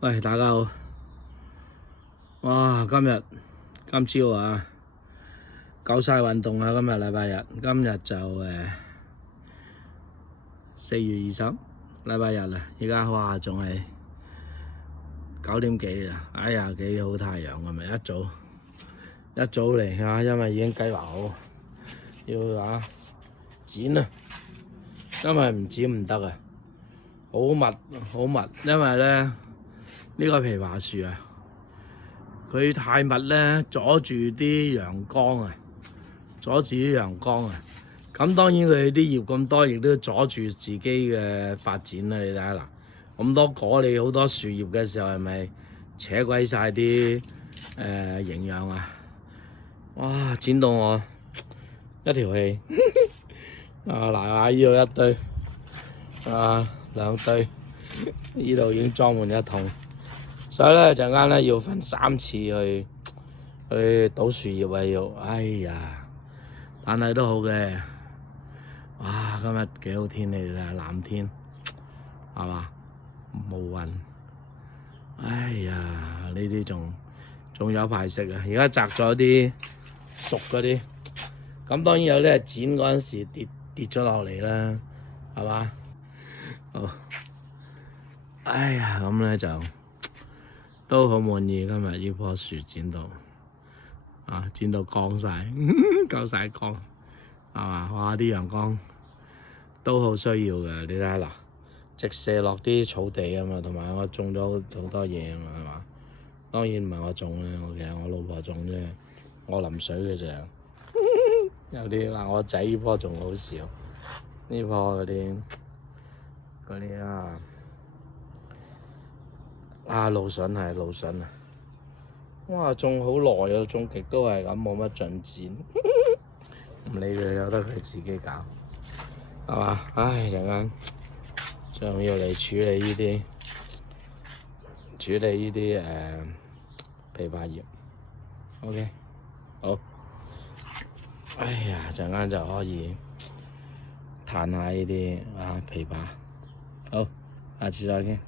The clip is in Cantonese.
喂，大家好！哇，今朝啊，夠晒運動啦！今日禮拜日，今日就4月20，禮拜日啦。而家哇，仲係9點幾啦。哎呀，幾好太陽咁咪一早嚟啊！因為已經計劃好要剪啊，因為唔剪唔得啊，好密，因為咧。呢個枇杷樹啊，佢太密咧，阻住啲陽光啊，咁當然佢啲葉咁多，亦都阻住自己嘅發展啦。你睇下嗱，咁多果，你好多樹葉嘅時候，係咪扯鬼晒啲營養啊？哇！剪到我一條氣嗱，呢度一堆2堆，呢度已經裝滿一桶。所以咧陣間咧要分3次去倒樹葉啊，要，哎呀，但係都好嘅。哇，今日幾好天氣啦，藍天，係嘛，冇雲。哎呀，呢啲仲有排食啊！而家摘咗啲熟嗰啲，咁當然有啲係剪嗰陣時跌咗落嚟啦，係嘛？好，哎呀，咁咧就〜都好滿意，今日呢棵樹剪到光晒，夠晒光，係嘛？哇！啲陽光都好需要嘅，你睇下嗱，直射落啲草地啊嘛，同埋我種咗好多嘢啊嘛，係嘛？當然唔係我種嘅，其實我老婆種啫，我淋水嘅啫。有啲嗱，我仔呢棵仲好笑，呢棵嗰啲蘆筍係蘆筍啊！哇，種好耐啊，種極都係咁，冇乜進展。唔理佢，由得佢自己搞，係嘛？唉，陣間仲要嚟處理呢啲枇杷葉。OK， 好。哎呀，陣間就可以嘆下呢啲枇杷。好，下次再見。